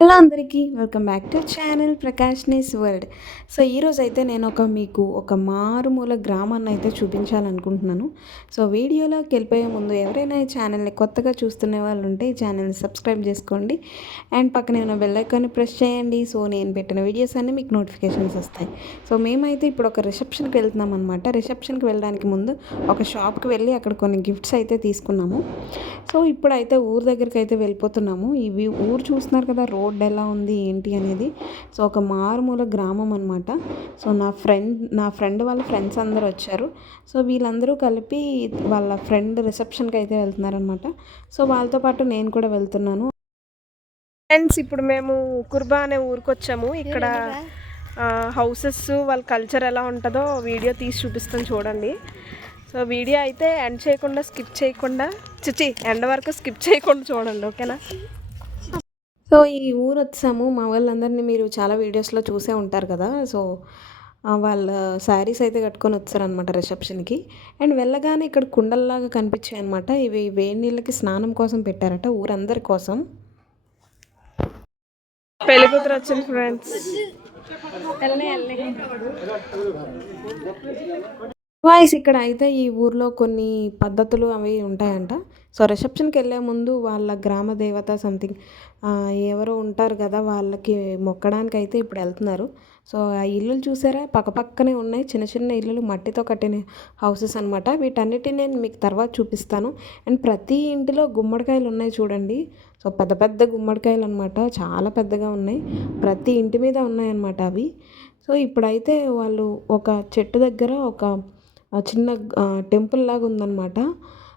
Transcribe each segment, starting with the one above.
Hello అందరికీ welcome back to channel ప్రకాష్నిస్ world. So ఈరోజు అయితే నేను మీకు ఒక మారుమూల గ్రామాన్ని అయితే చూపించాలనుకుంటున్నాను. సో వీడియోలోకి వెళ్ళిపోయే ముందు ఎవరైనా ఈ ఛానల్ని కొత్తగా చూస్తున్న వాళ్ళు ఉంటే ఈ ఛానల్ని సబ్స్క్రైబ్ చేసుకోండి అండ్ పక్కనే ఉన్న బెల్ ఐకాన్ని ప్రెస్ చేయండి. సో నేను పెట్టిన వీడియోస్ అన్నీ మీకు నోటిఫికేషన్స్ వస్తాయి. సో మేమైతే ఇప్పుడు ఒక రిసెప్షన్కి వెళ్తున్నాం అనమాట. రిసెప్షన్కి వెళ్ళడానికి ముందు ఒక షాప్కి వెళ్ళి అక్కడ కొన్ని గిఫ్ట్స్ అయితే తీసుకున్నాము. సో ఇప్పుడైతే ఊరు దగ్గరికి అయితే వెళ్ళిపోతున్నాము. ఇవి ఊరు చూస్తున్నారు కదా, రోడ్ ఎలా ఉంది ఏంటి అనేది. సో ఒక మారుమూల గ్రామం అనమాట. సో నా ఫ్రెండ్ వాళ్ళ ఫ్రెండ్స్ అందరూ వచ్చారు. సో వీళ్ళందరూ కలిపి వాళ్ళ ఫ్రెండ్ రిసెప్షన్కి అయితే వెళ్తున్నారనమాట. సో వాళ్ళతో పాటు నేను కూడా వెళ్తున్నాను. ఫ్రెండ్స్, ఇప్పుడు మేము కుర్బా అనే ఊరికి వచ్చాము. ఇక్కడ హౌసెస్ వాళ్ళ కల్చర్ ఎలా ఉంటుందో వీడియో తీసి చూపిస్తాను చూడండి. సో వీడియో అయితే ఎండ్ చేయకుండా స్కిప్ చేయకుండా ఎండ్ వరకు స్కిప్ చేయకుండా చూడండి, ఓకేనా? సో ఈ ఊరు వచ్చాము. మా వాళ్ళందరినీ మీరు చాలా వీడియోస్లో చూసే ఉంటారు కదా. సో వాళ్ళ శారీస్ అయితే కట్టుకొని వచ్చారనమాట రిసెప్షన్కి. అండ్ వెళ్ళగానే ఇక్కడ కుండల్లాగా కనిపించాయి అనమాట. ఇవి వేడి నీళ్ళకి స్నానం కోసం పెట్టారట ఊరందరి కోసం. పెళ్లి కూతురు వచ్చింది ఫ్రెండ్స్. వాయిస్ ఇక్కడ అయితే ఈ ఊర్లో కొన్ని పద్ధతులు అవి ఉంటాయంట. సో రిసెప్షన్కి వెళ్ళే ముందు వాళ్ళ గ్రామ దేవత సంథింగ్ ఎవరో ఉంటారు కదా, వాళ్ళకి మొక్కడానికి అయితే ఇప్పుడు వెళ్తున్నారు. సో ఆ ఇల్లులు చూసారా, పక్కపక్కనే ఉన్నాయి చిన్న చిన్న ఇల్లులు, మట్టితో కట్టిన హౌసెస్ అనమాట. వీటన్నిటిని నేను మీకు తర్వాత చూపిస్తాను. అండ్ ప్రతి ఇంటిలో గుమ్మడికాయలు ఉన్నాయి చూడండి. సో పెద్ద పెద్ద గుమ్మడికాయలు అనమాట, చాలా పెద్దగా ఉన్నాయి. ప్రతి ఇంటి మీద ఉన్నాయన్నమాట అవి. సో ఇప్పుడైతే వాళ్ళు ఒక చెట్టు దగ్గర ఒక చిన్న టెంపుల్ లాగా ఉందన్నమాట.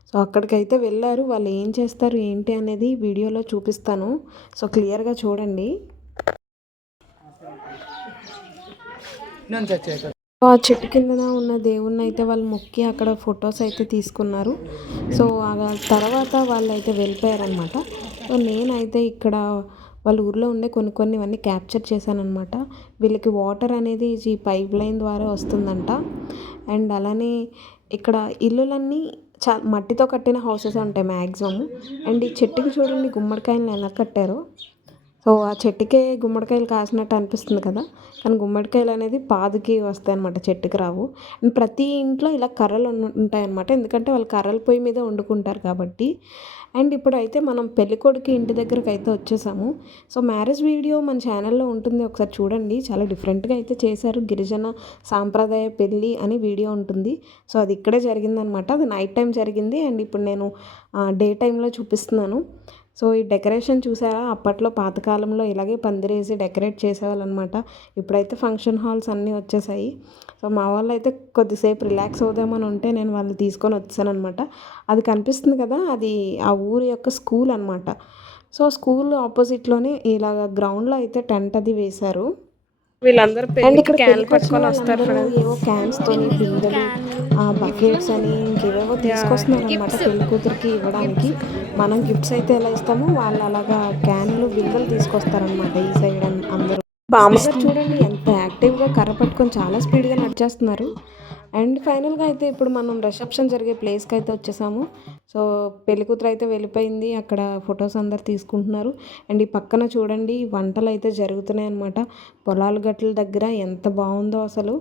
సో అక్కడికైతే వెళ్ళారు. వాళ్ళు ఏం చేస్తారు ఏంటి అనేది వీడియోలో చూపిస్తాను. సో క్లియర్గా చూడండి. ఆ చెట్టు కింద ఉన్న దేవుణ్ణి అయితే వాళ్ళు మొక్కి అక్కడ ఫొటోస్ అయితే తీసుకున్నారు. సో ఆ తర్వాత వాళ్ళు అయితే వెళ్ళిపోయారనమాట. సో నేనైతే ఇక్కడ వాళ్ళ ఊర్లో ఉండే కొన్ని ఇవన్నీ క్యాప్చర్ చేశానమాట. వీళ్ళకి వాటర్ అనేది ఈ పైప్ లైన్ ద్వారా వస్తుందంట. అండ్ అలానే ఇక్కడ ఇల్లులన్నీ మట్టితో కట్టిన హౌసెస్ ఉంటాయి మ్యాక్సిమమ్. అండ్ ఈ చెట్టుకి చూడండి గుమ్మడికాయలను ఎలా కట్టారో. సో ఆ చెట్టుకే గుమ్మడికాయలు కాసినట్టు అనిపిస్తుంది కదా, కానీ గుమ్మడికాయలు అనేది పాదుకి వస్తాయి అనమాట, చెట్టుకి రావు. అండ్ ప్రతి ఇంట్లో ఇలా కర్రలు ఉంటాయన్నమాట, ఎందుకంటే వాళ్ళు కర్రల పొయ్యి మీద వండుకుంటారు కాబట్టి. అండ్ ఇప్పుడైతే మనం పెళ్ళికొడుకు ఇంటి దగ్గరకు అయితే వచ్చేసాము. సో మ్యారేజ్ వీడియో మన ఛానల్లో ఉంటుంది, ఒకసారి చూడండి. చాలా డిఫరెంట్గా అయితే చేశారు. గిరిజన సాంప్రదాయ పెళ్ళి అని వీడియో ఉంటుంది. సో అది ఇక్కడే జరిగిందనమాట. అది నైట్ టైం జరిగింది. అండ్ ఇప్పుడు నేను డే టైంలో చూపిస్తున్నాను. సో ఈ డెకరేషన్ చూసారా, అప్పట్లో పాతకాలంలో ఇలాగే పందిరేసి డెకరేట్ చేసేవాళ్ళు అనమాట. ఇప్పుడైతే ఫంక్షన్ హాల్స్ అన్నీ వచ్చేసాయి. సో మా వాళ్ళు అయితే కొద్దిసేపు రిలాక్స్ అవుదామని ఉంటే నేను వాళ్ళు తీసుకొని వచ్చాను అనమాట. అది కనిపిస్తుంది కదా, అది ఆ ఊరి యొక్క స్కూల్ అనమాట. సో స్కూల్ ఆపోజిట్లోనే ఇలాగ గ్రౌండ్లో అయితే టెంట్ అది వేశారు. వీళ్ళందరూ ఇక్కడ ఏవో క్యాన్స్ తోని బిందెలు, బకెట్స్ అని ఇంకేవేవో తీసుకొస్తున్నారు అనమాట పెళ్లి కూతురికి ఇవ్వడానికి. మనం గిఫ్ట్స్ అయితే ఎలా ఇస్తామో వాళ్ళు అలాగా క్యాన్లు బిందెలు తీసుకొస్తారనమాట ఈ సైడ్ అందరూ. బామ్మగారు చూడండి ఎంత యాక్టివ్గా కర్ర పట్టుకొని చాలా స్పీడ్గా నడిచేస్తున్నారు. అండ్ ఫైనల్గా అయితే ఇప్పుడు మనం రిసెప్షన్ జరిగే ప్లేస్కి అయితే వచ్చేసాము. సో పెళ్ళికూతురు అయితే వెళ్ళిపోయింది, అక్కడ ఫొటోస్ అందరు తీసుకుంటున్నారు. అండ్ ఈ పక్కన చూడండి వంటలు అయితే జరుగుతున్నాయి అనమాట. పొలాల గట్ల దగ్గర ఎంత బాగుందో అసలు.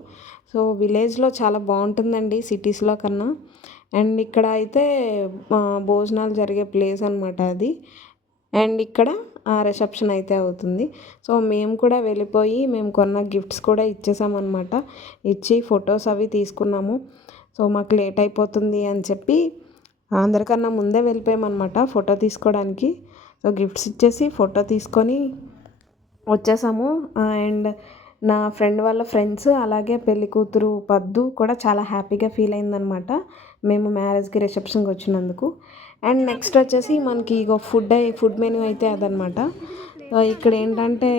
సో విలేజ్లో చాలా బాగుంటుందండి సిటీస్లో కన్నా. అండ్ ఇక్కడ అయితే భోజనాలు జరిగే ప్లేస్ అనమాట అది. అండ్ ఇక్కడ రిసెప్షన్ అయితే అవుతుంది. సో మేము కూడా వెళ్ళిపోయి మేము కొన్న గిఫ్ట్స్ కూడా ఇచ్చేసామన్నమాట. ఇచ్చి ఫొటోస్ అవి తీసుకున్నాము. సో మాకు లేట్ అయిపోతుంది అని చెప్పి అందరికన్నా ముందే వెళ్ళిపోయామన్నమాట ఫోటో తీసుకోవడానికి. సో గిఫ్ట్స్ ఇచ్చేసి ఫోటో తీసుకొని వచ్చేసాము. అండ్ నా ఫ్రెండ్ వాళ్ళ ఫ్రెండ్స్ అలాగే పెళ్లి కూతురు పద్దు కూడా చాలా హ్యాపీగా ఫీల్ అయిందనమాట మేము మ్యారేజ్కి రిసెప్షన్కి వచ్చినందుకు. అండ్ నెక్స్ట్ వచ్చేసి మనకి ఇగో ఫుడ్ మెనూ అయితే అదనమాట. ఇక్కడ ఏంటంటే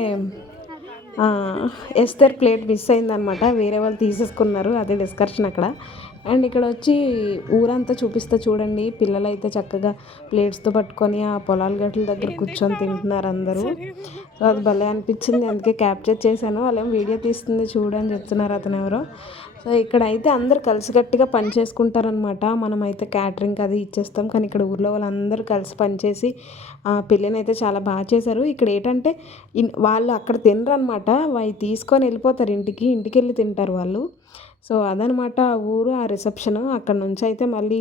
ఎస్తర్ ప్లేట్ మిస్ అయిందనమాట, వేరే వాళ్ళు తీసేసుకున్నారు, అదే డిస్కషన్ అక్కడ. అండ్ ఇక్కడ వచ్చి ఊరంతా చూపిస్తే చూడండి, పిల్లలు అయితే చక్కగా ప్లేట్స్తో పట్టుకొని ఆ పొలాల గట్ల దగ్గర కూర్చొని తింటున్నారు అందరూ. సో అది భలే అనిపించింది, అందుకే క్యాప్చర్ చేశాను. వాళ్ళేమో వీడియో తీస్తుంది చూడని చెప్తున్నారు అతను ఎవరో. సో ఇక్కడైతే అందరూ కలిసికట్టుగా పని చేసుకుంటారనమాట. మనమైతే క్యాటరింగ్ అది ఇచ్చేస్తాం. కానీ ఇక్కడ ఊర్లో వాళ్ళందరూ కలిసి పనిచేసి పెళ్ళినైతే చాలా బాగా చేశారు. ఇక్కడ ఏంటంటే వాళ్ళు అక్కడ తినరనమాట. అవి తీసుకొని వెళ్ళిపోతారు ఇంటికి. ఇంటికెళ్ళి తింటారు వాళ్ళు. సో అదనమాట ఆ ఊరు, ఆ రిసెప్షను. అక్కడ నుంచి అయితే మళ్ళీ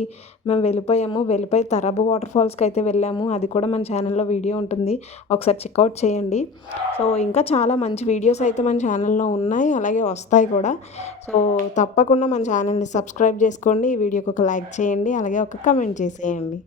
మేము వెళ్ళిపోయి తరబు వాటర్ ఫాల్స్కి అయితే వెళ్ళాము. అది కూడా మన ఛానల్లో వీడియో ఉంటుంది, ఒకసారి చెక్అవుట్ చేయండి. సో ఇంకా చాలా మంచి వీడియోస్ అయితే మన ఛానల్లో ఉన్నాయి, అలాగే వస్తాయి కూడా. సో తప్పకుండా మన ఛానల్ని సబ్స్క్రైబ్ చేసుకోండి, ఈ వీడియోకి ఒక లైక్ చేయండి, అలాగే ఒక కమెంట్ చేసేయండి.